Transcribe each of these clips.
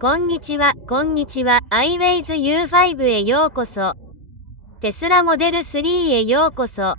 こんにちは、こんにちは。iWays U5 へようこそ。テスラモデル3へようこそ。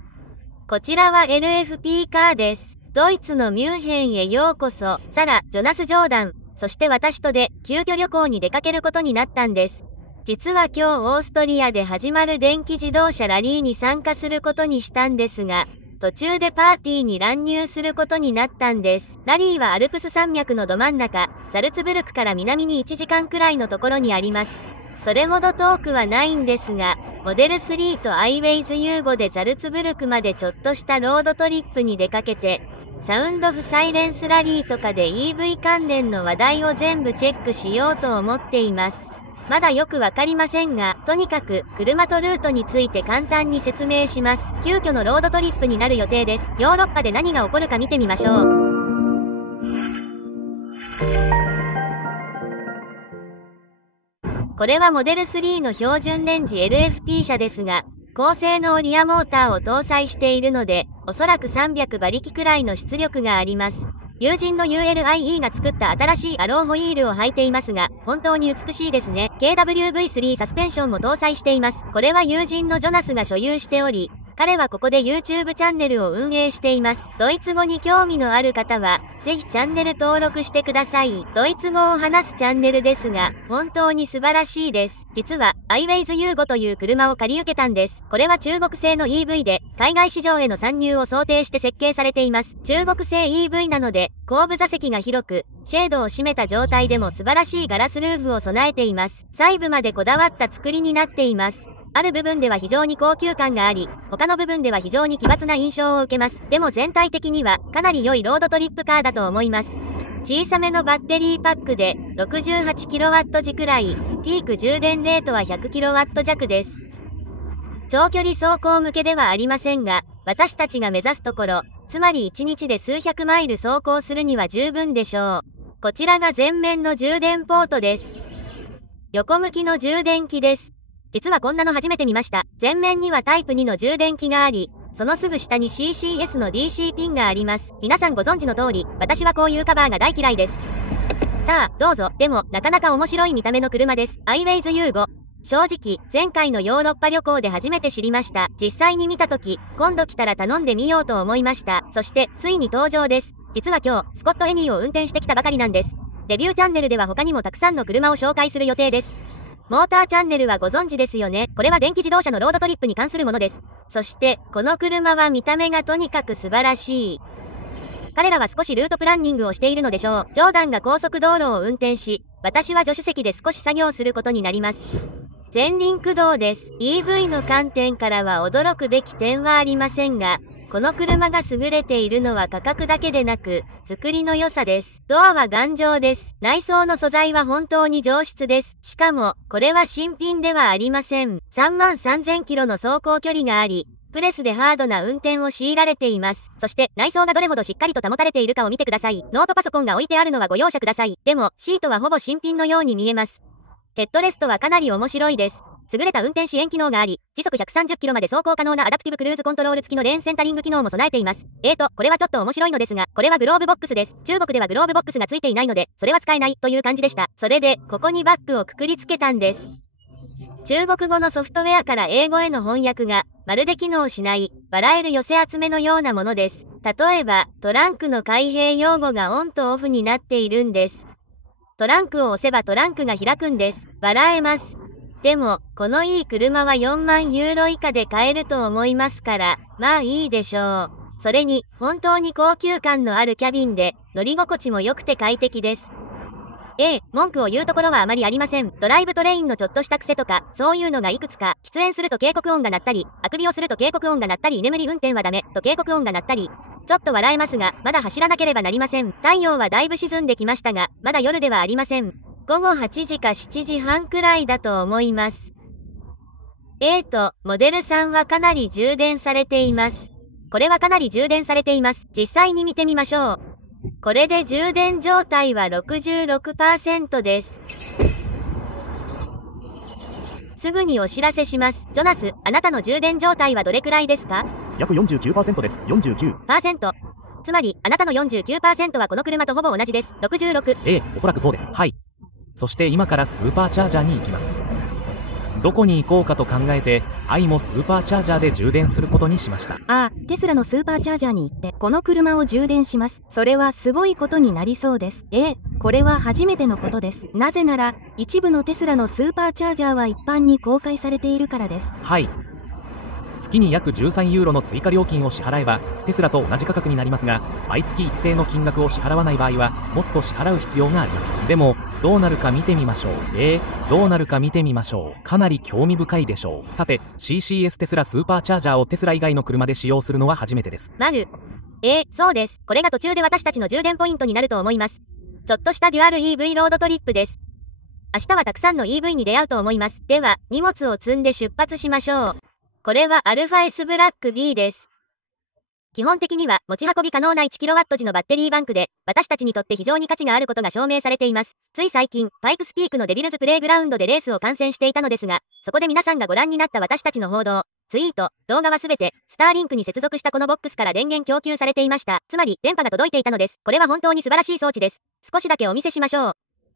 こちらは LFP カーです。ドイツのミュンヘンへようこそ。サラ、ジョナス・ジョーダン、そして私とで、急遽旅行に出かけることになったんです。実は今日オーストリアで始まる電気自動車ラリーに参加することにしたんですが、途中でパーティーに乱入することになったんです。ラリーはアルプス山脈のど真ん中、ザルツブルクから南に1時間くらいのところにあります。それほど遠くはないんですが、モデル3と iWays U5 でザルツブルクまでちょっとしたロードトリップに出かけて、サウンド・オブ・サイレンスラリーとかで EV 関連の話題を全部チェックしようと思っています。まだよくわかりませんが、とにかく車とルートについて簡単に説明します。急遽のロードトリップになる予定です。ヨーロッパで何が起こるか見てみましょう。これはモデル3の標準レンジ LFP 車ですが、高性能リアモーターを搭載しているので、おそらく300馬力くらいの出力があります。友人の ULIE が作った新しいアローホイールを履いていますが、本当に美しいですね。KWV3 サスペンションも搭載しています。これは友人のジョナスが所有しており、彼はここで YouTube チャンネルを運営しています。ドイツ語に興味のある方は、ぜひチャンネル登録してください。ドイツ語を話すチャンネルですが、本当に素晴らしいです。実は、iWays U5 という車を借り受けたんです。これは中国製の EV で、海外市場への参入を想定して設計されています。中国製 EV なので、後部座席が広く、シェードを閉めた状態でも素晴らしいガラスルーフを備えています。細部までこだわった作りになっています。ある部分では非常に高級感があり、他の部分では非常に奇抜な印象を受けます。でも全体的にはかなり良いロードトリップカーだと思います。小さめのバッテリーパックで 68kW 時くらい、ピーク充電レートは 100kW 弱です。長距離走行向けではありませんが、私たちが目指すところ、つまり1日で数百マイル走行するには十分でしょう。こちらが前面の充電ポートです。横向きの充電器です。実はこんなの初めて見ました。前面にはタイプ2の充電器があり、そのすぐ下に CCS の DC ピンがあります。皆さんご存知の通り、私はこういうカバーが大嫌いです。さあ、どうぞ。でも、なかなか面白い見た目の車です。iWays U5。正直、前回のヨーロッパ旅行で初めて知りました。実際に見たとき、今度来たら頼んでみようと思いました。そして、ついに登場です。実は今日、スコットエニーを運転してきたばかりなんです。レビューチャンネルでは他にもたくさんの車を紹介する予定です。モーターチャンネルはご存知ですよね。これは電気自動車のロードトリップに関するものです。そして、この車は見た目がとにかく素晴らしい。彼らは少しルートプランニングをしているのでしょう。ジョーダンが高速道路を運転し、私は助手席で少し作業することになります。前輪駆動です。EV の観点からは驚くべき点はありませんが、この車が優れているのは価格だけでなく、作りの良さです。ドアは頑丈です。内装の素材は本当に上質です。しかも、これは新品ではありません。33,000キロの走行距離があり、プレスでハードな運転を強いられています。そして内装がどれほどしっかりと保たれているかを見てください。ノートパソコンが置いてあるのはご容赦ください。でも、シートはほぼ新品のように見えます。ヘッドレストはかなり面白いです。優れた運転支援機能があり、時速130キロまで走行可能なアダプティブクルーズコントロール付きのレーンセンタリング機能も備えています。これはちょっと面白いのですが、これはグローブボックスです。中国ではグローブボックスが付いていないので、それは使えないという感じでした。それで、ここにバッグをくくりつけたんです。中国語のソフトウェアから英語への翻訳が、まるで機能しない、笑える寄せ集めのようなものです。例えば、トランクの開閉用語がオンとオフになっているんです。トランクを押せばトランクが開くんです。笑えます。でも、このいい車は4万ユーロ以下で買えると思いますから、まあいいでしょう。それに、本当に高級感のあるキャビンで、乗り心地も良くて快適です。文句を言うところはあまりありません。ドライブトレインのちょっとした癖とか、そういうのがいくつか、喫煙すると警告音が鳴ったり、あくびをすると警告音が鳴ったり、居眠り運転はダメ、と警告音が鳴ったり、ちょっと笑えますが、まだ走らなければなりません。太陽はだいぶ沈んできましたが、まだ夜ではありません。午後8時か7時半くらいだと思います。モデル3はかなり充電されています。これはかなり充電されています。実際に見てみましょう。これで充電状態は 66% です。すぐにお知らせします。ジョナス、あなたの充電状態はどれくらいですか？約 49% です。49%。つまり、あなたの 49% はこの車とほぼ同じです。66。おそらくそうです。はい。そして今からスーパーチャージャーに行きます。どこに行こうかと考えて、愛もスーパーチャージャーで充電することにしました。テスラのスーパーチャージャーに行ってこの車を充電します。それはすごいことになりそうです。これは初めてのことです。なぜなら一部のテスラのスーパーチャージャーは一般に公開されているからです。はい。月に約13ユーロの追加料金を支払えばテスラと同じ価格になりますが、毎月一定の金額を支払わない場合はもっと支払う必要があります。でもどうなるか見てみましょう。どうなるか見てみましょう。かなり興味深いでしょう。さて CCS テスラスーパーチャージャーをテスラ以外の車で使用するのは初めてです。そうです。これが途中で私たちの充電ポイントになると思います。ちょっとしたデュアル EV ロードトリップです。明日はたくさんの EV に出会うと思います。では荷物を積んで出発しましょう。これは α-S ブラック B です。基本的には持ち運び可能な 1kWh 時のバッテリーバンクで、私たちにとって非常に価値があることが証明されています。つい最近、パイクスピークのデビルズプレイグラウンドでレースを観戦していたのですが、そこで皆さんがご覧になった私たちの報道、ツイート、動画はすべて、スターリンクに接続したこのボックスから電源供給されていました。つまり、電波が届いていたのです。これは本当に素晴らしい装置です。少しだけお見せしましょう。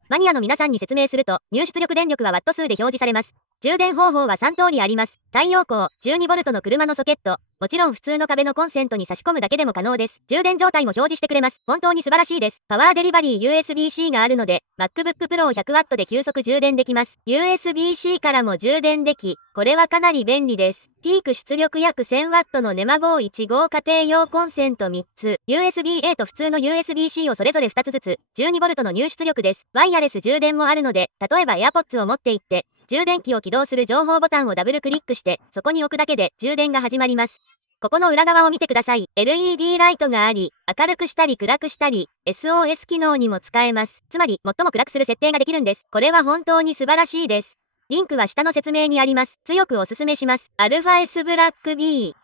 マニアの皆さんに説明すると、入出力電力はワット数で表示されます。充電方法は3通りあります。太陽光、12V の車のソケット、もちろん普通の壁のコンセントに差し込むだけでも可能です。充電状態も表示してくれます。本当に素晴らしいです。パワーデリバリー USB-C があるので、MacBook Pro を 100W で急速充電できます。USB-C からも充電でき、これはかなり便利です。ピーク出力約 1000W のNEMA 515家庭用コンセント3つ、USB-A と普通の USB-C をそれぞれ2つずつ、12V の入出力です。ワイヤレス充電もあるので、例えば AirPods を持って行って、充電器を起動する情報ボタンをダブルクリックして、そこに置くだけで充電が始まります。ここの裏側を見てください。LED ライトがあり、明るくしたり暗くしたり、SOS 機能にも使えます。つまり、最も暗くする設定ができるんです。これは本当に素晴らしいです。リンクは下の説明にあります。強くおすすめします。α-S ブラック B。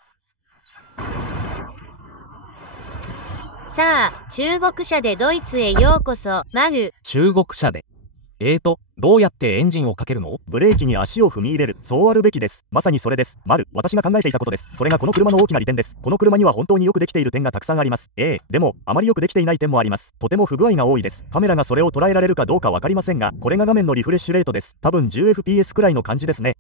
さあ、中国車でドイツへようこそ。中国車で。どうやってエンジンをかけるの？ブレーキに足を踏み入れる。そうあるべきです。まさにそれです。私が考えていたことです。それがこの車の大きな利点です。この車には本当によくできている点がたくさんあります。でも、あまりよくできていない点もあります。とても不具合が多いです。カメラがそれを捉えられるかどうかわかりませんが、これが画面のリフレッシュレートです。多分 10fps くらいの感じですね。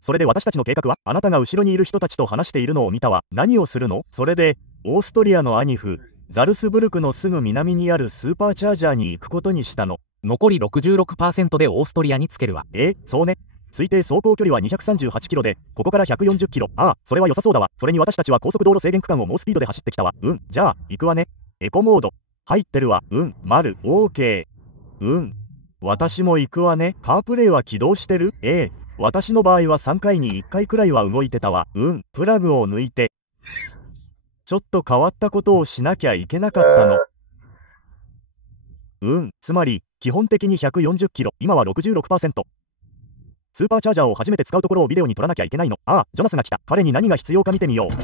それで私たちの計画は、あなたが後ろにいる人たちと話しているのを見たわ。何をするの？それで、オーストリアのアニフ、ザルスブルクのすぐ南にあるスーパーチャージャーに行くことにしたの。残り 66% でオーストリアにつけるわ。そうね。推定走行距離は238キロで、ここから140キロ。それは良さそうだわ。それに私たちは高速道路制限区間を猛スピードで走ってきたわ。じゃあ、行くわね。エコモード。入ってるわ。OK。私も行くわね。カープレイは起動してる？私の場合は3回に1回くらいは動いてたわ。プラグを抜いて。ちょっと変わったことをしなきゃいけなかったの。つまり、基本的に140キロ、今は 66%。スーパーチャージャーを初めて使うところをビデオに撮らなきゃいけないの。ジョナスが来た。彼に何が必要か見てみよう。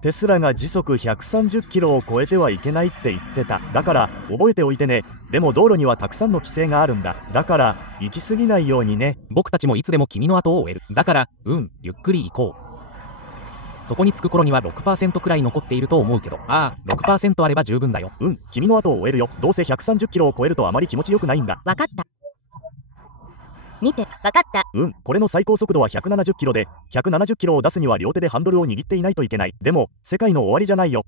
テスラが時速130キロを超えてはいけないって言ってた。だから、覚えておいてね。でも道路にはたくさんの規制があるんだ。だから、行き過ぎないようにね。僕たちもいつでも君の後を追える。だから、ゆっくり行こう。そこに着く頃には 6% くらい残っていると思うけど、6% あれば十分だよ。君の後を追えるよ。どうせ130キロを超えるとあまり気持ちよくないんだ。わかった。見て、わかった。これの最高速度は170キロで、170キロを出すには両手でハンドルを握っていないといけない。でも、世界の終わりじゃないよ。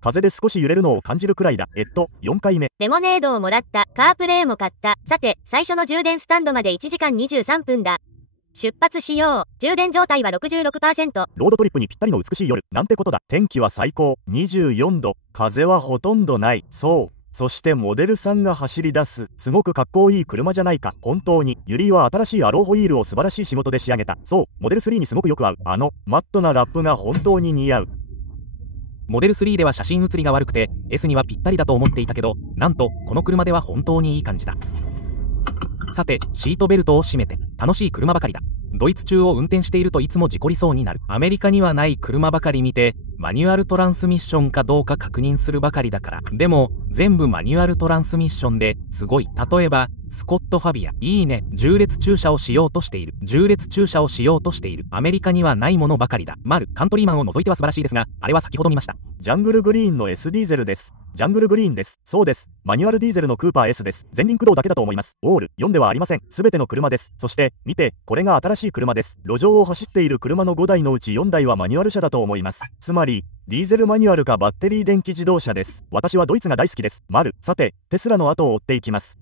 風で少し揺れるのを感じるくらいだ。4回目。レモネードをもらった。カープレイも買った。さて、最初の充電スタンドまで1時間23分だ。出発しよう。充電状態は 66%。ロードトリップにぴったりの美しい夜。なんてことだ。天気は最高。24度。風はほとんどない。そしてモデル3が走り出す。すごくかっこいい車じゃないか。本当に。ユリは新しいアローホイールを素晴らしい仕事で仕上げた。モデル3にすごくよく合う。マットなラップが本当に似合う。モデル3では写真写りが悪くて S にはぴったりだと思っていたけど、なんとこの車では本当にいい感じだ。さて、シートベルトを締めて。楽しい車ばかりだ。ドイツ中を運転しているといつも事故りそうになる。アメリカにはない車ばかり見て、マニュアルトランスミッションかどうか確認するばかりだから。でも、全部マニュアルトランスミッションですごい。例えば、スコット・ファビア。いいね。縦列駐車をしようとしている。縦列駐車をしようとしている。アメリカにはないものばかりだ。カントリーマンを除いては素晴らしいですが、あれは先ほど見ました。ジャングルグリーンの S ディーゼルです。ジャングルグリーンです。そうです。マニュアルディーゼルのクーパー S です。前輪駆動だけだと思います。オール4ではありません。すべての車です。そして、見て、これが新しい車です。路上を走っている車の5台のうち4台はマニュアル車だと思います。つまり、ディーゼルマニュアルかバッテリー電気自動車です。私はドイツが大好きです。さて、テスラの後を追っていきます。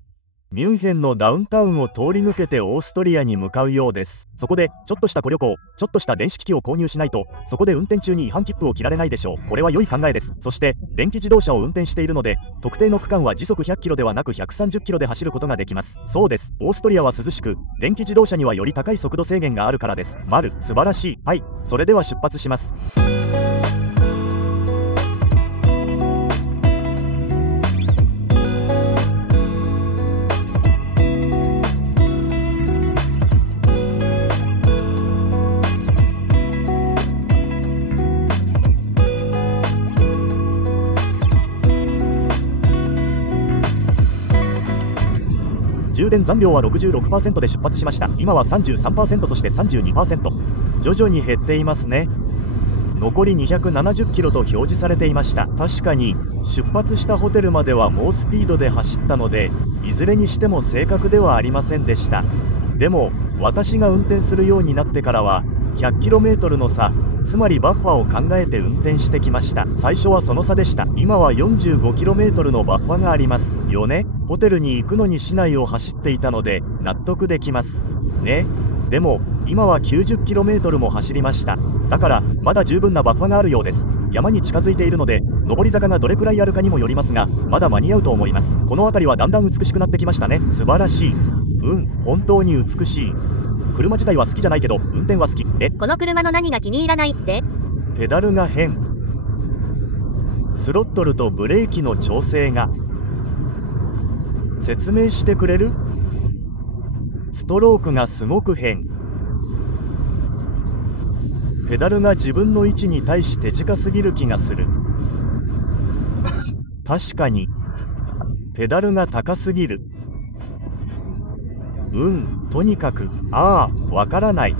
ミュンヘンのダウンタウンを通り抜けてオーストリアに向かうようです。そこでちょっとした小旅行、ちょっとした電子機器を購入しないと、そこで運転中に違反切符を切られないでしょう。これは良い考えです。そして電気自動車を運転しているので、特定の区間は時速100キロではなく130キロで走ることができます。そうです。オーストリアは涼しく、電気自動車にはより高い速度制限があるからです。素晴らしい。はい、それでは出発します。充電残量は 66% で出発しました。今は 33%、そして 32%。徐々に減っていますね。残り270キロと表示されていました。確かに出発したホテルまでは猛スピードで走ったので、いずれにしても正確ではありませんでした。でも私が運転するようになってからは 100km の差、つまりバッファを考えて運転してきました。最初はその差でした。今は 45km のバッファがありますよね。ホテルに行くのに市内を走っていたので納得できますね。でも今は 90km も走りました。だからまだ十分なバッファがあるようです。山に近づいているので上り坂がどれくらいあるかにもよりますが、まだ間に合うと思います。この辺りはだんだん美しくなってきましたね。素晴らしい。本当に美しい。車自体は好きじゃないけど運転は好き。この車の何が気に入らないって？ペダルが変。スロットルとブレーキの調整が。説明してくれる？ストロークがすごく変。ペダルが自分の位置に対して近すぎる気がする。確かにペダルが高すぎる。とにかくわからない。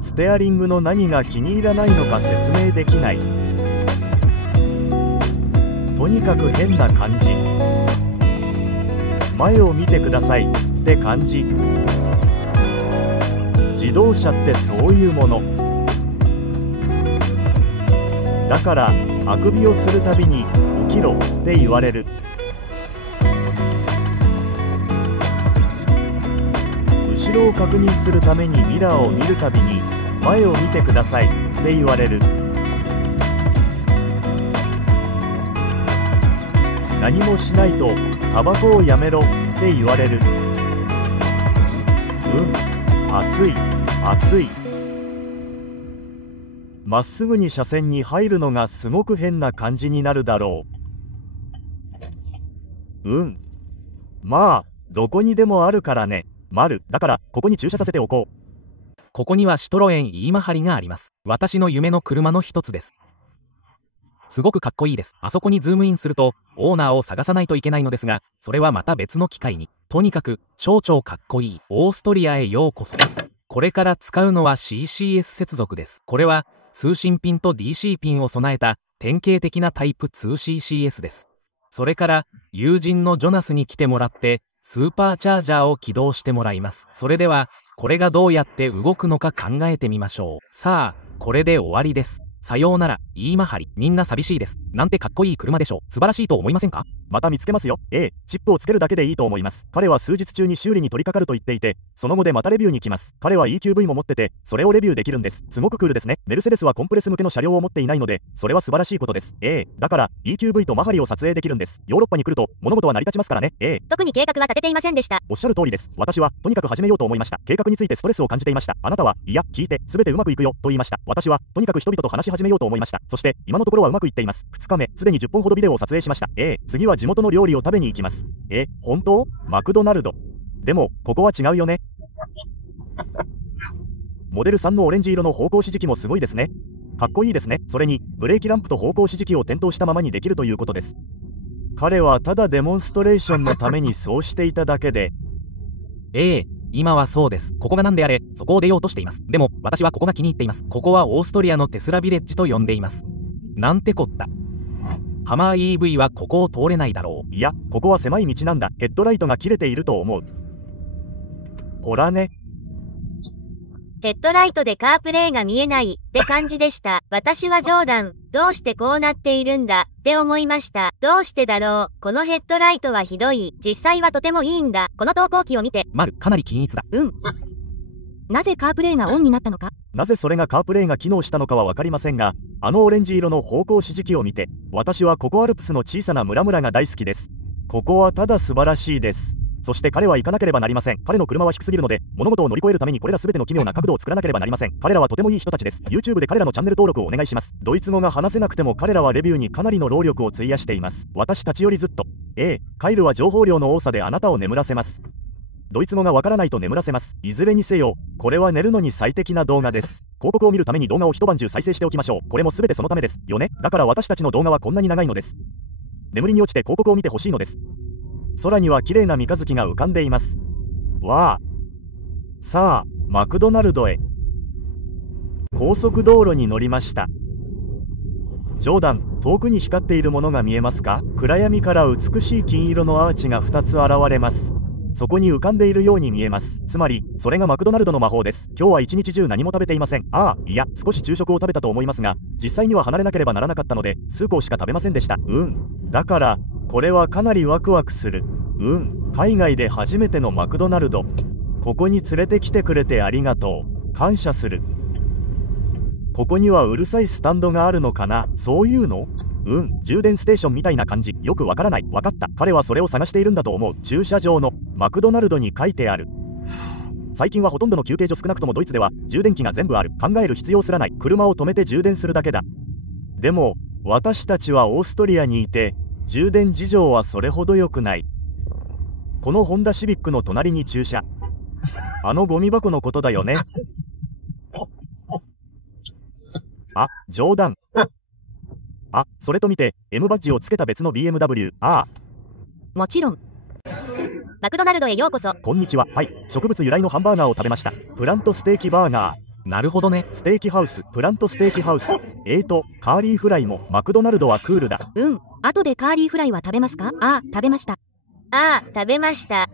ステアリングの何が気に入らないのか説明できない。とにかく変な感じ。前を見てくださいって感じ。自動車ってそういうものだから、あくびをするたびに起きろって言われる。後ろを確認するためにミラーを見るたびに前を見てくださいって言われる。何もしないとタバコをやめろって言われる。暑い。まっすぐに車線に入るのがすごく変な感じになるだろう。どこにでもあるからね。だからここに駐車させておこう。ここにはシトロエンイーマハリがあります。私の夢の車の一つです。すごくかっこいいです。あそこにズームインするとオーナーを探さないといけないのですが、それはまた別の機会に。とにかく超かっこいい。オーストリアへようこそ。これから使うのは CCS 接続です。これは通信ピンと DC ピンを備えた典型的なタイプ 2CCS です。それから友人のジョナスに来てもらってスーパーチャージャーを起動してもらいます。それではこれがどうやって動くのか考えてみましょう。さあ、これで終わりです。さようなら、イーマハリ。みんな寂しいです。なんてかっこいい車でしょう。素晴らしいと思いませんか？また見つけますよ。チップをつけるだけでいいと思います。彼は数日中に修理に取り掛かると言っていて、その後でまたレビューに来ます。彼は EQV も持ってて、それをレビューできるんです。すごくクールですね。メルセデスはコンプレス向けの車両を持っていないので、それは素晴らしいことです。だから EQV とマハリを撮影できるんです。ヨーロッパに来ると物事は成り立ちますからね。特に計画は立てていませんでした。おっしゃる通りです。私はとにかく始めようと思いました。計画についてストレスを感じていました。あなたは、いや、聞いて、すべてうまくいくよと言いました。私はとにかく人々と話し始めようと思いました。そして今のところはうまくいっています。2日目、すでに10本ほどビデオを撮影しました。次は地元の料理を食べに行きます。本当？マクドナルド。でもここは違うよね。モデル3のオレンジ色の方向指示器もすごいですね。かっこいいですね。それにブレーキランプと方向指示器を点灯したままにできるということです。彼はただデモンストレーションのためにそうしていただけで。今はそうです。ここが何であれそこを出ようとしています。でも私はここが気に入っています。ここはオーストリアのテスラビレッジと呼んでいます。なんてこった。ハマー EV はここを通れないだろう。いや、ここは狭い道なんだ。ヘッドライトが切れていると思う。ほらね。ヘッドライトでカープレイが見えないって感じでした。私はジョーダン、どうしてこうなっているんだって思いました。どうしてだろう。このヘッドライトはひどい。実際はとてもいいんだ。この投稿機を見て。かなり均一だ。なぜカープレイがオンになったのか。なぜそれがカープレイが機能したのかは分かりませんが、あのオレンジ色の方向指示器を見て、私はココアルプスの小さな村々が大好きです。ここはただ素晴らしいです。そして彼は行かなければなりません。彼の車は低すぎるので、物事を乗り越えるためにこれら全ての奇妙な角度を作らなければなりません。彼らはとてもいい人たちです。YouTube で彼らのチャンネル登録をお願いします。ドイツ語が話せなくても彼らはレビューにかなりの労力を費やしています。私たちよりずっと。カイルは情報量の多さであなたを眠らせます。ドイツ語がわからないと眠らせます。いずれにせよ、これは寝るのに最適な動画です。広告を見るために動画を一晩中再生しておきましょう。これも全てそのためですよね。だから私たちの動画はこんなに長いのです。眠りに落ちて広告を見てほしいのです。空には綺麗な三日月が浮かんでいます。わあ。さあ、マクドナルドへ。高速道路に乗りました。ジョーダン、遠くに光っているものが見えますか？暗闇から美しい金色のアーチが2つ現れます。そこに浮かんでいるように見えます。つまり、それがマクドナルドの魔法です。今日は一日中何も食べていません。いや、少し昼食を食べたと思いますが、実際には離れなければならなかったので、数個しか食べませんでした。だから、これはかなりワクワクする。海外で初めてのマクドナルド。ここに連れてきてくれてありがとう。感謝する。ここにはうるさいスタンドがあるのかな？そういうの？充電ステーションみたいな感じ。よくわからない。わかった。彼はそれを探しているんだと思う。駐車場のマクドナルドに書いてある。最近はほとんどの休憩所、少なくともドイツでは充電器が全部ある。考える必要すらない。車を止めて充電するだけだ。でも私たちはオーストリアにいて、充電事情はそれほど良くない。このホンダシビックの隣に駐車。あのゴミ箱のことだよね。冗談。それと見て、M バッジをつけた別の BMW。もちろん。マクドナルドへようこそ。こんにちは。はい、植物由来のハンバーガーを食べました。プラントステーキバーガー。なるほどね。ステーキハウス、プラントステーキハウス。カーリーフライもマクドナルドはクールだ。後でカーリーフライは食べますか？食べました。食べました。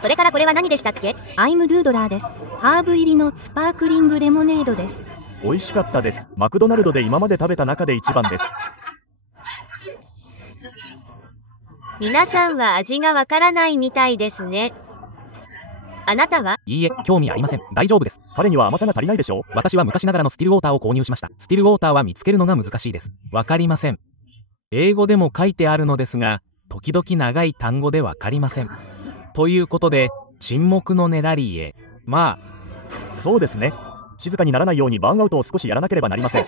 それからこれは何でしたっけ？アイムドゥードラーです。ハーブ入りのスパークリングレモネードです。美味しかったです。マクドナルドで今まで食べた中で一番です。皆さんは味がわからないみたいですね。あなたは？いいえ、興味ありません。大丈夫です。彼には甘さが足りないでしょう。私は昔ながらのスティルウォーターを購入しました。スティルウォーターは見つけるのが難しいです。わかりません。英語でも書いてあるのですが、時々長い単語でわかりません。ということで、沈黙のねラリーへ。そうですね。静かにならないようにバーンアウトを少しやらなければなりません。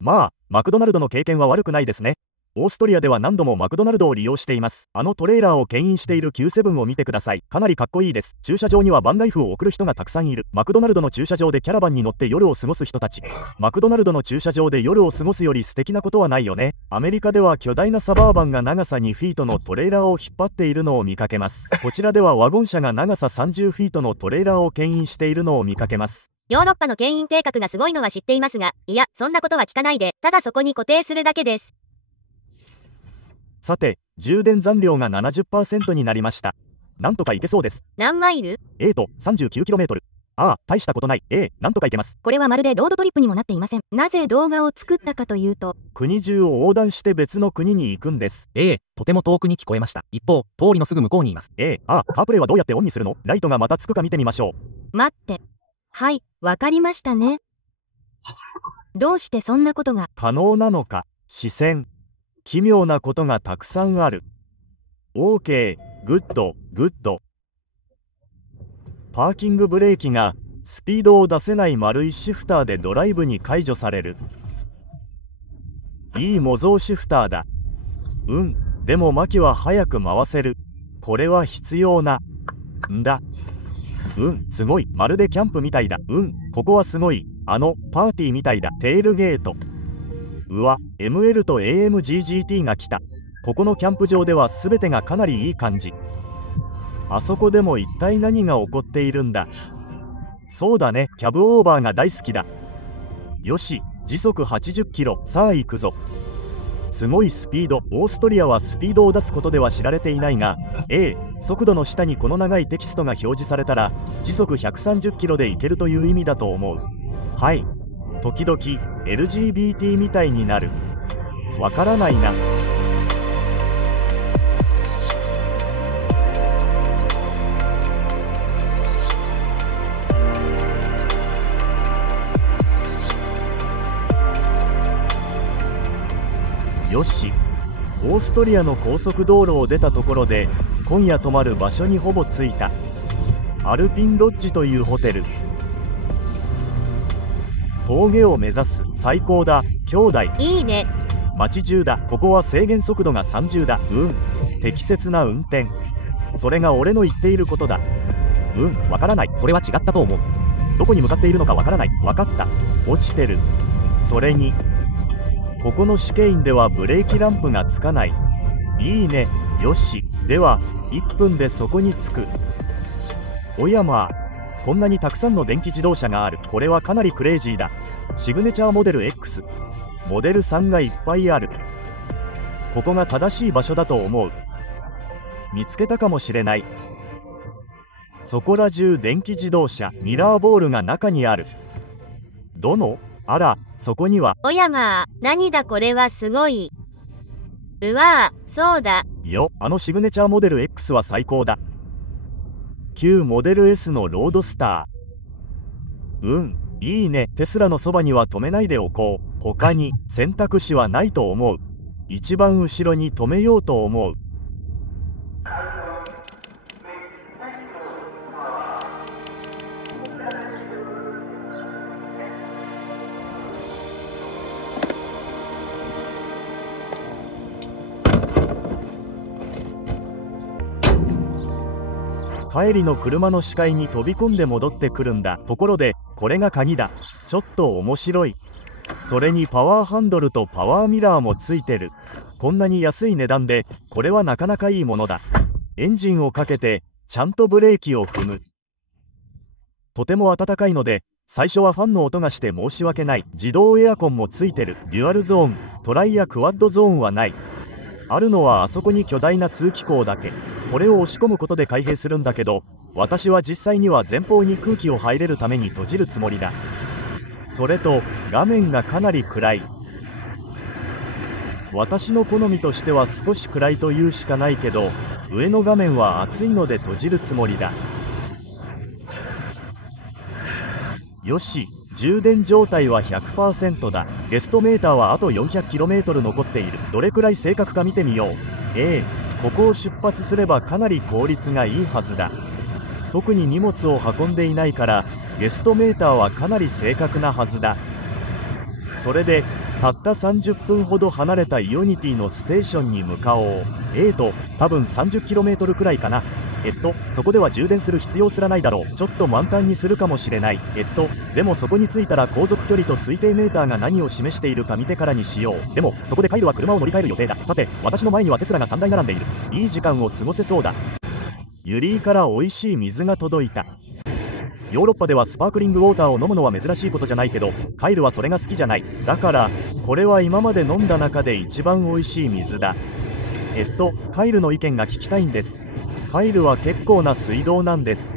マクドナルドの経験は悪くないですね。オーストリアでは何度もマクドナルドを利用しています。あのトレーラーを牽引している Q7 を見てください。かなりかっこいいです。駐車場にはバンライフを送る人がたくさんいる。マクドナルドの駐車場でキャラバンに乗って夜を過ごす人たち。マクドナルドの駐車場で夜を過ごすより素敵なことはないよね。アメリカでは巨大なサバーバンが長さ2フィートのトレーラーを引っ張っているのを見かけます。こちらではワゴン車が長さ30フィートのトレーラーを牽引しているのを見かけます。ヨーロッパの牽引計画がすごいのは知っていますが、いや、そんなことは聞かないで、ただそこに固定するだけです。さて、充電残量が 70% になりました。なんとかいけそうです。何マイル？ 39km。大したことない。なんとかいけます。これはまるでロードトリップにもなっていません。なぜ動画を作ったかというと、国中を横断して別の国に行くんです。とても遠くに聞こえました。一方、通りのすぐ向こうにいます。カープレイはどうやってオンにするの？ライトがまたつくか見てみましょう。待って。はい、わかりましたね。どうしてそんなことが可能なのか。視線。奇妙なことがたくさんある。OK、グッド。パーキングブレーキがスピードを出せない丸いシフターでドライブに解除される。いい模造シフターだ。でもマキは早く回せる。これは必要なんだ。すごい。まるでキャンプみたいだ。ここはすごい。パーティーみたいだ。テールゲート。うわ、ML と AMGGT が来た。ここのキャンプ場では全てがかなりいい感じ。あそこでも一体何が起こっているんだ。そうだね、キャブオーバーが大好きだ。よし、時速80キロ。さあ行くぞ。すごいスピード。オーストリアはスピードを出すことでは知られていないが、速度の下にこの長いテキストが表示されたら時速130キロで行けるという意味だと思う。はい。時々 LGBT みたいになる。わからないな。よし、オーストリアの高速道路を出たところで今夜泊まる場所にほぼ着いた。アルピンロッジというホテル。峠を目指す。最高だ兄弟。いいね。街中だ。ここは制限速度が30だ。適切な運転。それが俺の言っていることだ。わからない。それは違ったと思う。どこに向かっているのかわからない。わかった。落ちてる。それにここの試験員ではブレーキランプがつかない。いいね。よし、では1分でそこに着く。おやまあ、こんなにたくさんの電気自動車がある。これはかなりクレイジーだ。シグネチャーモデル X、モデル3がいっぱいある。ここが正しい場所だと思う。見つけたかもしれない。そこら中電気自動車。ミラーボールが中にある。どの？あら、そこには。おやまあ、何だこれはすごい。うわぁ、そうだ。よ、シグネチャーモデル X は最高だ。旧モデル S のロードスター。いいね。テスラのそばには止めないでおこう。他に選択肢はないと思う。一番後ろに止めようと思う。帰りの車の視界に飛び込んで戻ってくるんだ。ところでこれが鍵だ。ちょっと面白い。それにパワーハンドルとパワーミラーもついてる。こんなに安い値段でこれはなかなかいいものだ。エンジンをかけてちゃんとブレーキを踏む。とても暖かいので最初はファンの音がして申し訳ない。自動エアコンもついてる。デュアルゾーン、トライやクワッドゾーンはない。あるのはあそこに巨大な通気口だけ。これを押し込むことで開閉するんだけど、私は実際には前方に空気を入れるために閉じるつもりだ。それと画面がかなり暗い。私の好みとしては少し暗いというしかないけど、上の画面は熱いので閉じるつもりだ。よし、充電状態は 100% だ。ゲストメーターはあと 400km 残っている。どれくらい正確か見てみよう。ここを出発すればかなり効率がいいはずだ。特に荷物を運んでいないからゲストメーターはかなり正確なはずだ。それでたった30分ほど離れたイオニティのステーションに向かおう。多分 30km くらいかな。そこでは充電する必要すらないだろう。ちょっと満タンにするかもしれない。でもそこに着いたら航続距離と推定メーターが何を示しているか見てからにしよう。でもそこでカイルは車を乗り換える予定だ。さて、私の前にはテスラが3台並んでいる。いい時間を過ごせそうだ。ユリーから美味しい水が届いた。ヨーロッパではスパークリングウォーターを飲むのは珍しいことじゃないけど、カイルはそれが好きじゃない。だからこれは今まで飲んだ中で一番美味しい水だ。カイルの意見が聞きたいんです。カイルは結構な水道なんです。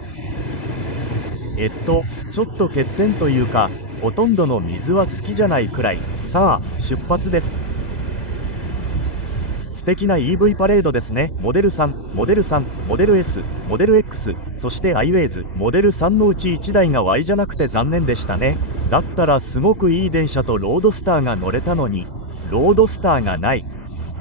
ちょっと欠点というか、ほとんどの水は好きじゃないくらい。さあ出発です。素敵な EV パレードですね。モデル3、モデル3、モデル S、モデル X、そして iWays。モデル3のうち1台が Y じゃなくて残念でしたね。だったらすごくいい電車とロードスターが乗れたのに、ロードスターがない。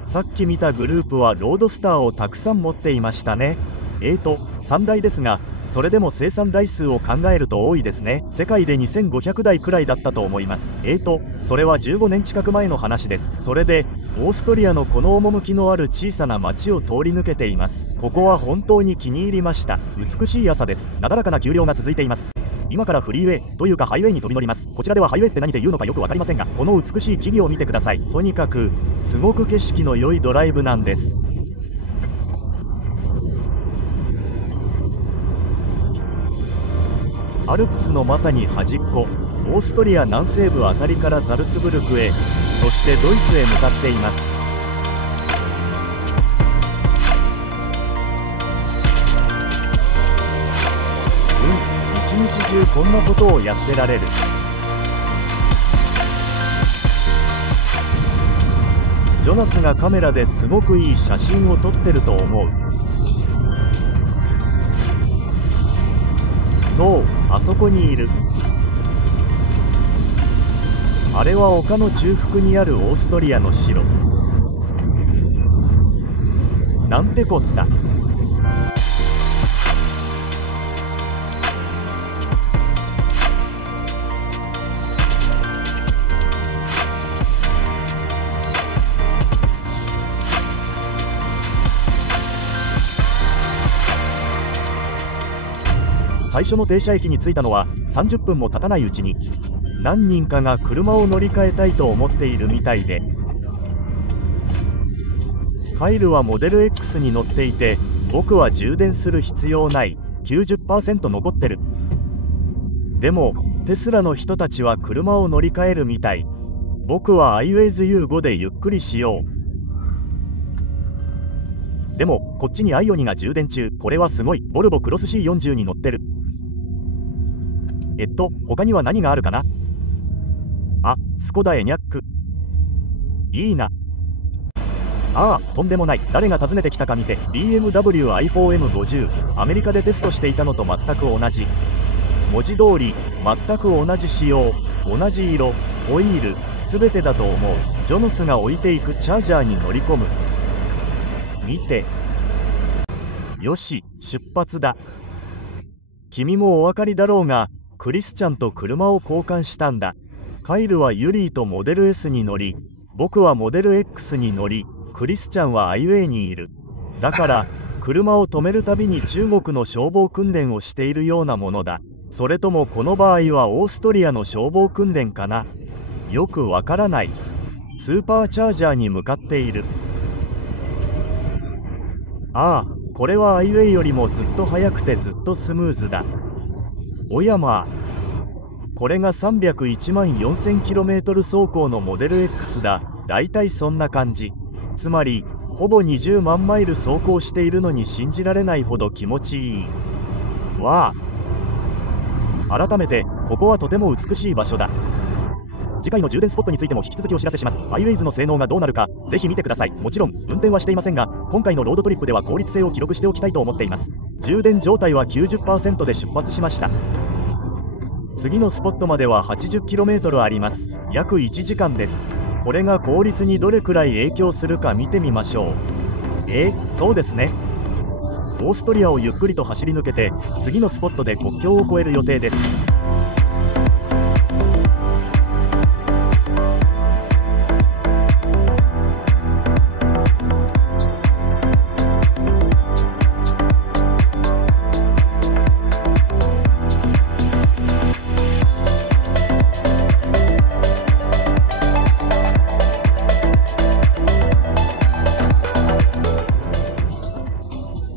さっき見たグループはロードスターをたくさん持っていましたね。3台ですが、それでも生産台数を考えると多いですね。世界で2500台くらいだったと思います。それは15年近く前の話です。それでオーストリアのこの趣のある小さな町を通り抜けています。ここは本当に気に入りました。美しい朝です。なだらかな丘陵が続いています。今からフリーウェイというかハイウェイに飛び乗ります。こちらではハイウェイって何て言うのかよくわかりませんが、この美しい木々を見てください。とにかくすごく景色の良いドライブなんです。アルプスのまさに端っこ、オーストリア南西部あたりからザルツブルクへ、そしてドイツへ向かっています。一日中こんなことをやってられる。ジョナスがカメラですごくいい写真を撮ってると思う。そう、あそこにいる。あれは丘の中腹にあるオーストリアの城。なんてこった。最初の停車駅に着いたのは30分も経たないうちに、何人かが車を乗り換えたいと思っているみたいで、カイルはモデル X に乗っていて、僕は充電する必要ない、90% 残ってる。でもテスラの人たちは車を乗り換えるみたい。僕は iWays U5 でゆっくりしよう。でもこっちにアイオニが充電中。これはすごい。ボルボクロス C40 に乗ってる。他には何があるかな。あ、スコダエニャック。いいな。ああ、とんでもない。誰が訪ねてきたか見て。 BMW i4M50。アメリカでテストしていたのと全く同じ。文字通り全く同じ仕様、同じ色、ホイール、全てだと思う。ジョノスが置いていくチャージャーに乗り込む。見て。よし、出発だ。君もお分かりだろうが、クリスチャンと車を交換したんだ。カイルはユリーとモデル S に乗り、僕はモデル X に乗り、クリスチャンはアイウェイにいる。だから車を止めるたびに中国の消防訓練をしているようなものだ。それともこの場合はオーストリアの消防訓練かな。よくわからない。スーパーチャージャーに向かっている。ああ、これはアイウェイよりもずっと速くてずっとスムーズだ。おやまあ、これが301万 4000km 走行のモデル X だ。だいたいそんな感じ。つまりほぼ20万マイル走行しているのに信じられないほど気持ちいい。わあ。改めてここはとても美しい場所だ。次回の充電スポットについても引き続きお知らせします。iWays の性能がどうなるかぜひ見てください。もちろん運転はしていませんが、今回のロードトリップでは効率性を記録しておきたいと思っています。充電状態は 90% で出発しました。次のスポットまでは 80km あります。約1時間です。これが効率にどれくらい影響するか見てみましょう。そうですね。オーストリアをゆっくりと走り抜けて次のスポットで国境を越える予定です。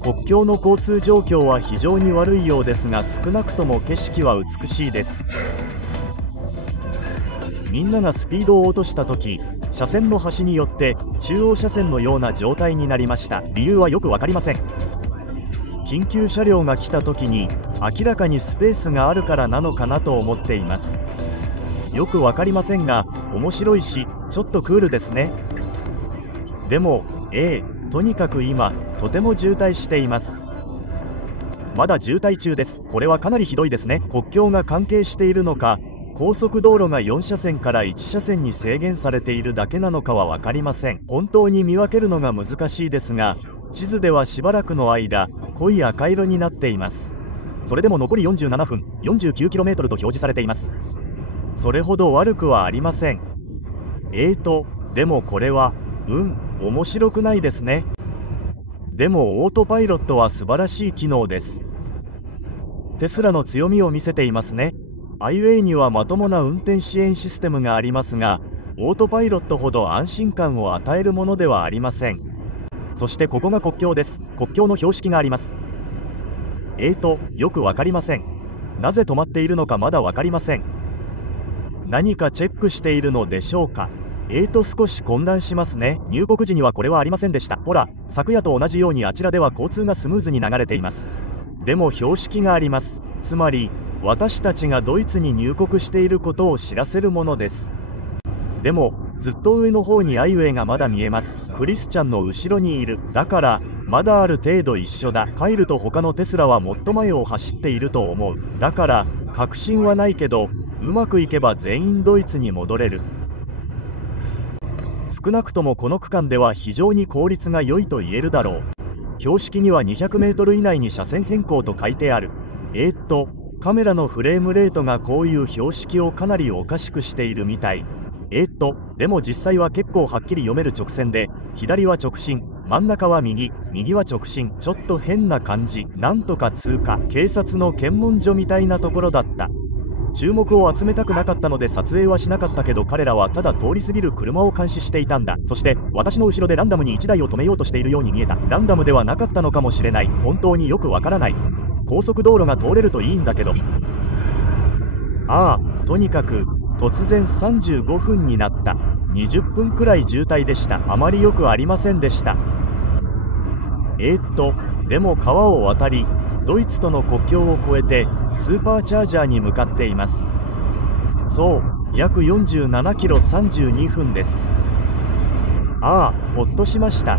国境の交通状況は非常に悪いようですが、少なくとも景色は美しいです。みんながスピードを落とした時、車線の端によって中央車線のような状態になりました。理由はよく分かりません。緊急車両が来た時に明らかにスペースがあるからなのかなと思っています。よく分かりませんが面白いしちょっとクールですね。でもとにかく今とても渋滞しています。まだ渋滞中です。これはかなりひどいですね。国境が関係しているのか、高速道路が4車線から1車線に制限されているだけなのかは分かりません。本当に見分けるのが難しいですが、地図ではしばらくの間濃い赤色になっています。それでも残り47分 49km と表示されています。それほど悪くはありません。でもこれは面白くないですね。でもオートパイロットは素晴らしい機能です。テスラの強みを見せていますね。アイウェイにはまともな運転支援システムがありますが、オートパイロットほど安心感を与えるものではありません。そしてここが国境です。国境の標識があります。よくわかりません。なぜ止まっているのかまだわかりません。何かチェックしているのでしょうか。少し混乱しますね。入国時にはこれはありませんでした。ほら、昨夜と同じようにあちらでは交通がスムーズに流れています。でも標識があります。つまり、私たちがドイツに入国していることを知らせるものです。でも、ずっと上の方にアイウェイがまだ見えます。クリスチャンの後ろにいる。だから、まだある程度一緒だ。カイルと他のテスラはもっと前を走っていると思う。だから、確信はないけど、うまくいけば全員ドイツに戻れる。少なくともこの区間では非常に効率が良いと言えるだろう。標識には200メートル以内に車線変更と書いてある。カメラのフレームレートがこういう標識をかなりおかしくしているみたい。でも実際は結構はっきり読める直線で、左は直進、真ん中は右、右は直進。ちょっと変な感じ。なんとか通過。警察の検問所みたいなところだった。注目を集めたくなかったので撮影はしなかったけど、彼らはただ通り過ぎる車を監視していたんだ。そして私の後ろでランダムに1台を止めようとしているように見えた。ランダムではなかったのかもしれない。本当によくわからない。高速道路が通れるといいんだけど。とにかく突然35分になった。20分くらい渋滞でした。あまりよくありませんでした。でも川を渡り、ドイツとの国境を越えてスーパーチャージャーに向かっています。そう、約47キロ32分です。ほっとしました。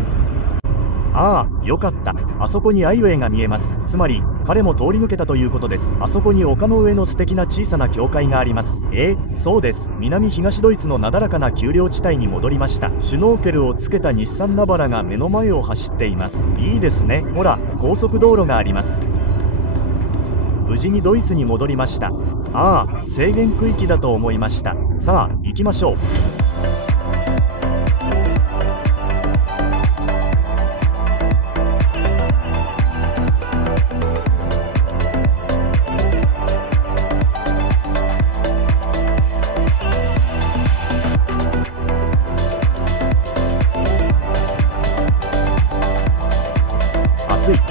よかった。あそこにアイウェイが見えます。つまり彼も通り抜けたということです。あそこに丘の上の素敵な小さな教会があります。そうです。南東ドイツのなだらかな丘陵地帯に戻りました。シュノーケルをつけた日産ナバラが目の前を走っています。いいですね。ほら、高速道路があります。無事にドイツに戻りました。制限区域だと思いました。さあ、行きましょう。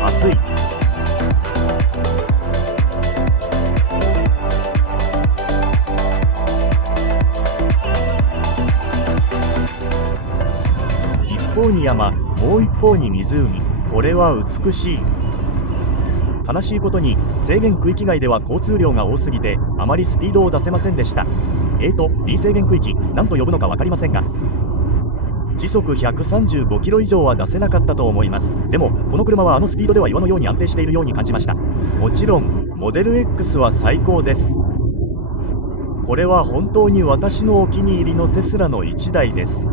暑い。一方に山、もう一方に湖。これは美しい。悲しいことに制限区域外では交通量が多すぎてあまりスピードを出せませんでした。B 制限区域、何と呼ぶのか分かりませんが、時速135キロ以上は出せなかったと思います。でもこの車はあのスピードでは岩のように安定しているように感じました。もちろんモデル X は最高です。これは本当に私のお気に入りのテスラの1台です。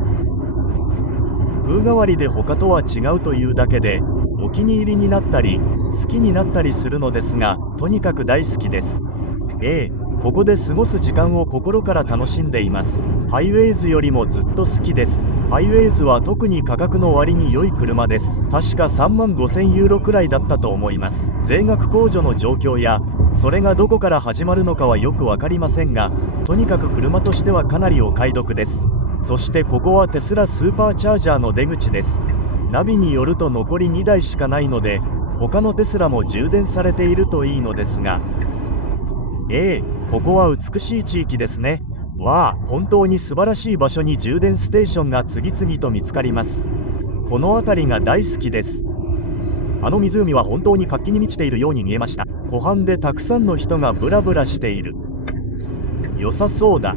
風変わりで他とは違うというだけでお気に入りになったり好きになったりするのですが、とにかく大好きです。ここで過ごす時間を心から楽しんでいます。ハイウェイズよりもずっと好きです。ハイウェイズは特に価格の割に良い車です。確か35,000ユーロくらいだったと思います。税額控除の状況やそれがどこから始まるのかはよく分かりませんが、とにかく車としてはかなりお買い得です。そしてここはテスラスーパーチャージャーの出口です。ナビによると残り2台しかないので他のテスラも充電されているといいのですが、ここは美しい地域ですね。本当に素晴らしい場所に充電ステーションが次々と見つかります。この辺りが大好きです。あの湖は本当に活気に満ちているように見えました。湖畔でたくさんの人がブラブラしている。良さそうだ。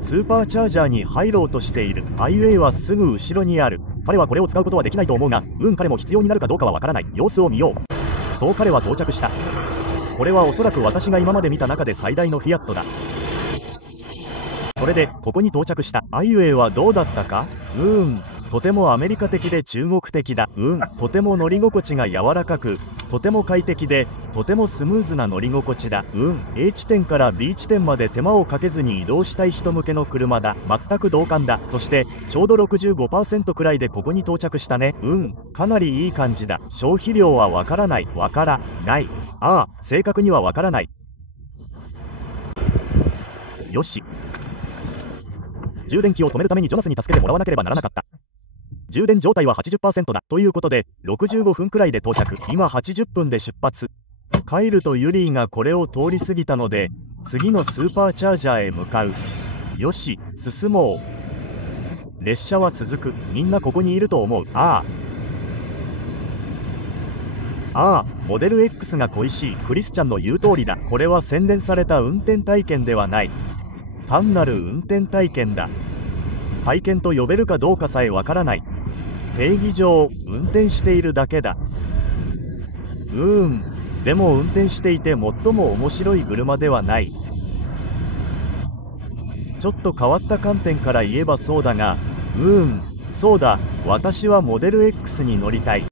スーパーチャージャーに入ろうとしている。アイウェイはすぐ後ろにある。彼はこれを使うことはできないと思うが、彼も必要になるかどうかはわからない。様子を見よう。そう、彼は到着した。これはおそらく私が今まで見た中で最大のフィアットだ。それでここに到着した。アイウェイはどうだったか？とてもアメリカ的で中国的だ。とても乗り心地が柔らかく、とても快適で、とてもスムーズな乗り心地だ。A 地点から B 地点まで手間をかけずに移動したい人向けの車だ。全く同感だ。そしてちょうど 65% くらいでここに到着したね。かなりいい感じだ。消費量はわからない。わからない。正確にはわからない。よし。充電器を止めるためにジョナスに助けてもらわなければならなかった。充電状態は 80% だ。ということで65分くらいで到着。今80分で出発。カイルとユリーがこれを通り過ぎたので、次のスーパーチャージャーへ向かう。よし、進もう。列車は続く。みんなここにいると思う。モデル X が恋しい。クリスチャンの言う通りだ。これは洗練された運転体験ではない。単なる運転体験だ。体験と呼べるかどうかさえわからない。定義上運転しているだけだ。でも運転していて最も面白い車ではない。ちょっと変わった観点から言えばそうだが、そうだ、私はモデル X に乗りたい。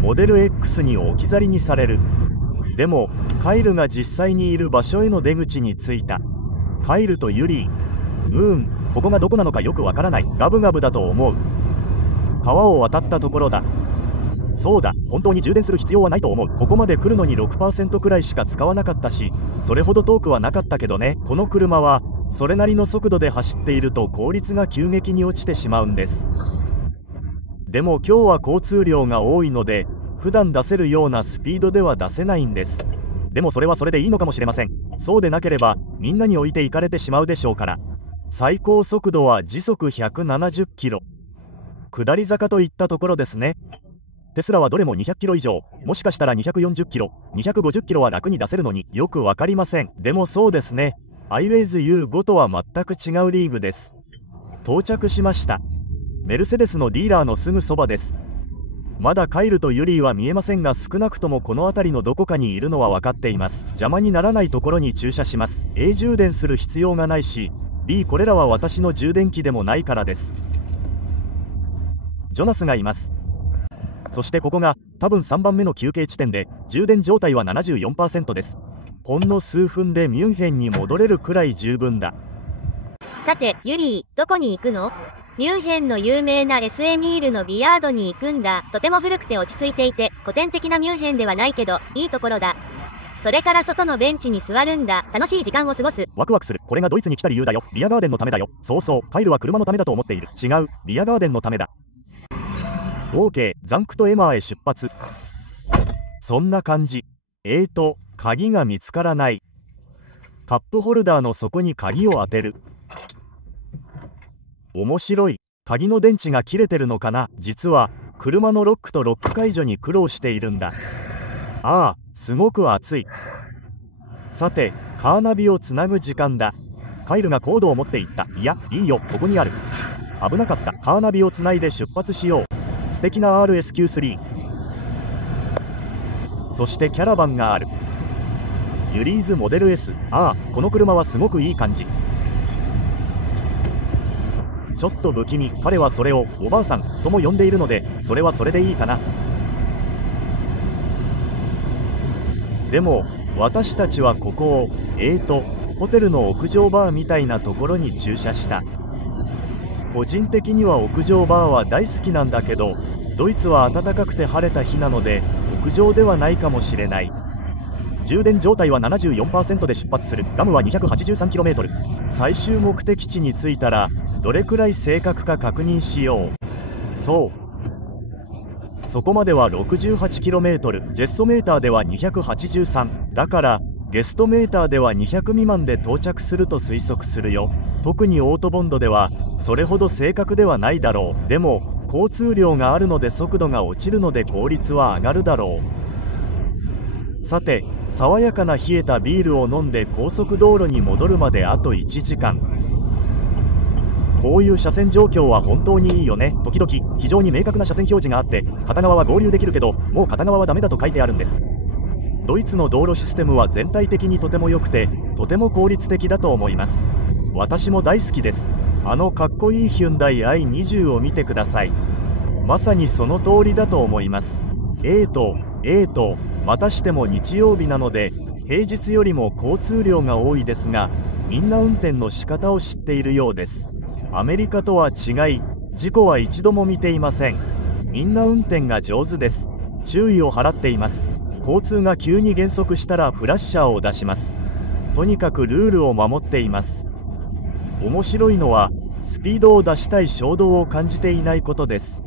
モデル X に置き去りにされる。でもカイルが実際にいる場所への出口に着いた。カイルとユリー、ここがどこなのかよくわからない。ガブガブだと思う。川を渡ったところだ。そうだ、本当に充電する必要はないと思う。ここまで来るのに 6% くらいしか使わなかったし、それほど遠くはなかったけどね。この車はそれなりの速度で走っていると効率が急激に落ちてしまうんです。でも今日は交通量が多いので、普段出せるようなスピードでは出せないんです。でもそれはそれでいいのかもしれません。そうでなければみんなに置いていかれてしまうでしょうから。最高速度は時速170キロ。下り坂といったところですね。テスラはどれも200キロ以上、もしかしたら240キロ、250キロは楽に出せるのによくわかりません。でもそうですね。iWays U5 とは全く違うリーグです。到着しました。メルセデスのディーラーのすぐそばです。まだカイルとユリーは見えませんが、少なくともこの辺りのどこかにいるのは分かっています。邪魔にならないところに駐車します。A 充電する必要がないし、B これらは私の充電器でもないからです。ジョナスがいます。そしてここが多分3番目の休憩地点で、充電状態は 74% です。ほんの数分でミュンヘンに戻れるくらい十分だ。さて、ユリー、どこに行くの？ミュンヘンの有名なエスエミールのビヤードに行くんだ。とても古くて落ち着いていて、古典的なミュンヘンではないけど、いいところだ。それから外のベンチに座るんだ。楽しい時間を過ごす。ワクワクする。これがドイツに来た理由だよ。ビアガーデンのためだよ。そうそう、カイルは車のためだと思っている。違う、ビアガーデンのためだ。OK、ザンクトエマーへ出発。そんな感じ。鍵が見つからない。カップホルダーの底に鍵を当てる。面白い。鍵の電池が切れてるのかな。実は車のロックとロック解除に苦労しているんだ。すごく暑い。さて、カーナビをつなぐ時間だ。カイルがコードを持っていった。いや、いいよ、ここにある。危なかった。カーナビをつないで出発しよう。素敵な RSQ3。そしてキャラバンがある。ユリーズモデル S。この車はすごくいい感じ。ちょっと不気味。彼はそれをおばあさんとも呼んでいるので、それはそれでいいかな。でも私たちはここをホテルの屋上バーみたいなところに駐車した。個人的には屋上バーは大好きなんだけど、ドイツは暖かくて晴れた日なので屋上ではないかもしれない。充電状態は 74% で出発する。ガムは 283km。 最終目的地に着いたらどれくらい正確か確認しよう。そこまでは 68km、 ジェストメーターでは283だから、ゲストメーターでは200未満で到着すると推測するよ。特にオートボンドではそれほど正確ではないだろう。でも交通量があるので速度が落ちるので効率は上がるだろう。さて、爽やかな冷えたビールを飲んで高速道路に戻るまであと1時間。こういう車線状況は本当にいいよね。時々非常に明確な車線表示があって、片側は合流できるけどもう片側はダメだと書いてあるんです。ドイツの道路システムは全体的にとても良くて、とても効率的だと思います。私も大好きです。かっこいいヒュンダイ i20 を見てください。まさにその通りだと思います。またしても日曜日なので平日よりも交通量が多いですが、みんな運転の仕方を知っているようです。アメリカとは違い、事故は一度も見ていません。みんな運転が上手です。注意を払っています。交通が急に減速したらフラッシャーを出します。とにかくルールを守っています。面白いのはスピードを出したい衝動を感じていないことです。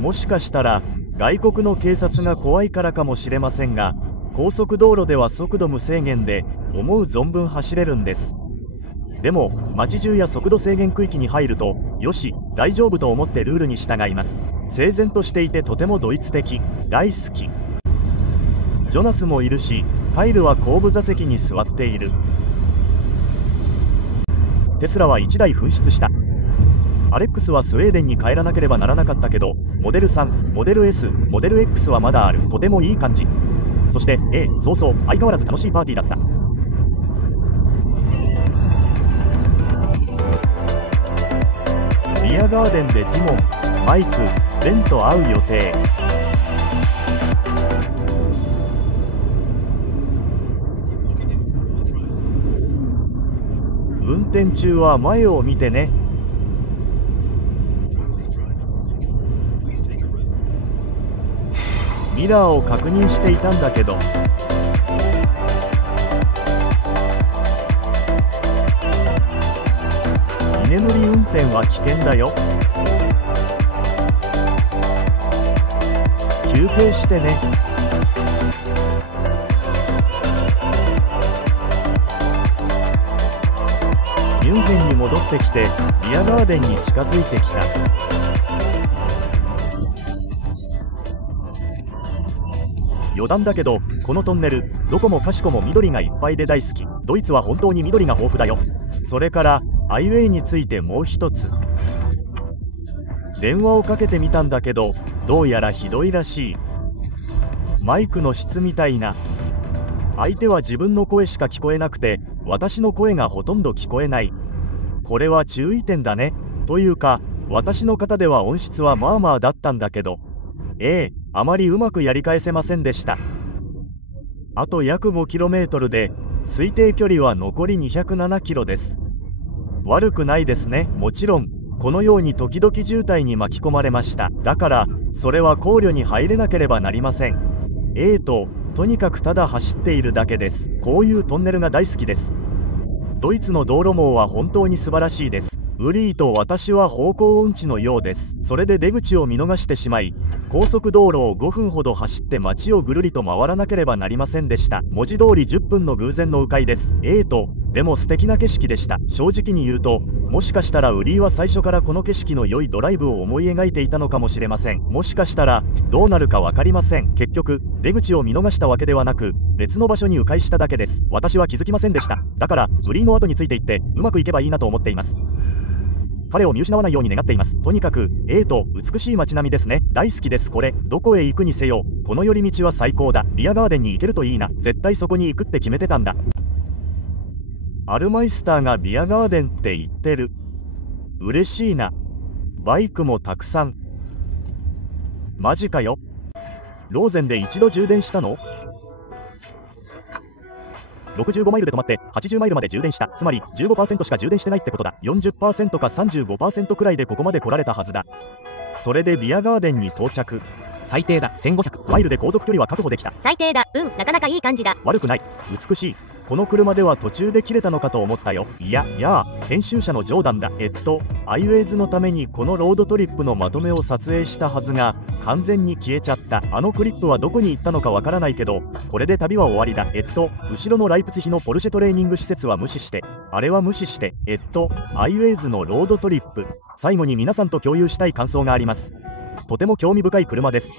もしかしたら外国の警察が怖いからかもしれませんが、高速道路では速度無制限で思う存分走れるんです。でも街中や速度制限区域に入ると、よし大丈夫と思ってルールに従います。整然としていてとてもドイツ的、大好き。ジョナスもいるし、カイルは後部座席に座っている。テスラは1台紛失した。アレックスはスウェーデンに帰らなければならなかったけど、モデル3、モデル S、モデル X はまだある。とてもいい感じ。そしてそうそう、相変わらず楽しいパーティーだった。ビアガーデンでティモン、マイク、ベンと会う予定。運転中は前を見てね。ミラーを確認していたんだけど。居眠り運転は危険だよ。休憩してね。ミュンヘンに戻ってきてビアガーデンに近づいてきた。余談だけど、このトンネルどこもかしこも緑がいっぱいで大好き。ドイツは本当に緑が豊富だよ。それからハイウェイについてもう一つ。電話をかけてみたんだけど、どうやらひどいらしい。マイクの質みたいな。相手は自分の声しか聞こえなくて、私の声がほとんど聞こえない。これは注意点だね。というか私の方では音質はまあまあだったんだけど、あまりうまくやり返せませんでした。あと約 5km で推定距離は残り 207km です。悪くないですね。もちろんこのように時々渋滞に巻き込まれました。だからそれは考慮に入れなければなりません。とにかくただ走っているだけです。こういうトンネルが大好きです。ドイツの道路網は本当に素晴らしいです。ウリーと私は方向音痴のようです。それで出口を見逃してしまい、高速道路を5分ほど走って街をぐるりと回らなければなりませんでした。文字通り10分の偶然の迂回です。でも素敵な景色でした。正直に言うと、もしかしたらウリーは最初からこの景色の良いドライブを思い描いていたのかもしれません。もしかしたらどうなるか分かりません。結局出口を見逃したわけではなく、別の場所に迂回しただけです。私は気づきませんでした。だからウリーの後についていってうまくいけばいいなと思っています。彼を見失わないように願っています。とにかく美しい街並みですね。大好きです。これどこへ行くにせよこの寄り道は最高だ。ビアガーデンに行けるといいな。絶対そこに行くって決めてたんだ。アルマイスターがビアガーデンって言ってる。嬉しいな。バイクもたくさん。マジかよ。ローゼンで一度充電したの？65マイルで止まって80マイルまで充電した。つまり 15% しか充電してないってことだ。40% か 35% くらいでここまで来られたはずだ。それでビアガーデンに到着。最低だ。1500マイルで航続距離は確保できた。最低だ。なかなかいい感じだ。悪くない。美しい。この車では途中で切れたのかと思ったよ。いや編集者のジョーダンだ。アイウェイズのためにこのロードトリップのまとめを撮影したはずが完全に消えちゃった。あのクリップはどこに行ったのかわからないけど、これで旅は終わりだ。後ろのライプツヒのポルシェトレーニング施設は無視して、あれは無視して、アイウェイズのロードトリップ。最後に皆さんと共有したい感想があります。とても興味深い車です。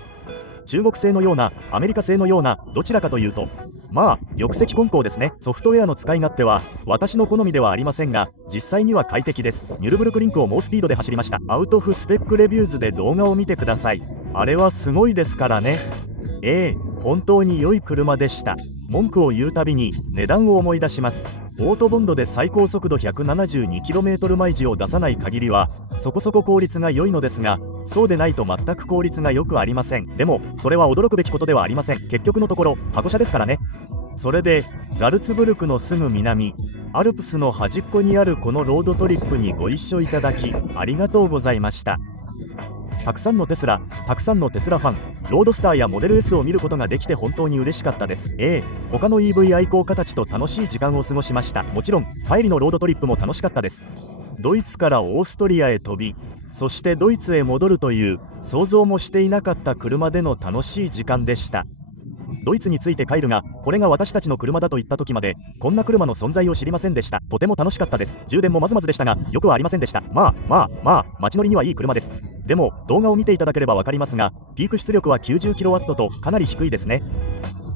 中国製のようなアメリカ製のような、どちらかというと玉石混交ですね。ソフトウェアの使い勝手は私の好みではありませんが、実際には快適です。ニュルブルクリンクを猛スピードで走りました。アウトフスペックレビューズで動画を見てください。あれはすごいですからね。本当に良い車でした。文句を言うたびに値段を思い出します。オートボンドで最高速度 172km 毎時を出さない限りはそこそこ効率が良いのですが、そうでないと全く効率がよくありません。でもそれは驚くべきことではありません。結局のところ箱車ですからね。それでザルツブルクのすぐ南、アルプスの端っこにあるこのロードトリップにご一緒いただきありがとうございました。たくさんのテスラ、たくさんのテスラファン、ロードスターやモデル S を見ることができて本当に嬉しかったです。他の EV 愛好家たちと楽しい時間を過ごしました。もちろん帰りのロードトリップも楽しかったです。ドイツからオーストリアへ飛び、そしてドイツへ戻るという想像もしていなかった車での楽しい時間でした。ドイツについてカイルがこれが私たちの車だと言った時までこんな車の存在を知りませんでした。とても楽しかったです。充電もまずまずでしたがよくはありませんでした。まあ街乗りにはいい車です。でも動画を見ていただければ分かりますがピーク出力は 90kW とかなり低いですね。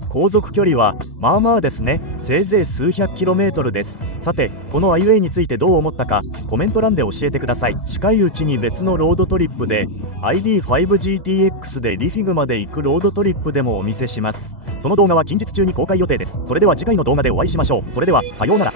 航続距離はまあまあですね。せいぜい数百キロメートルです。さてこの iWay についてどう思ったかコメント欄で教えてください。近いうちに別のロードトリップで ID5GTX でリフィグまで行くロードトリップでもお見せします。その動画は近日中に公開予定です。それでは次回の動画でお会いしましょう。それではさようなら。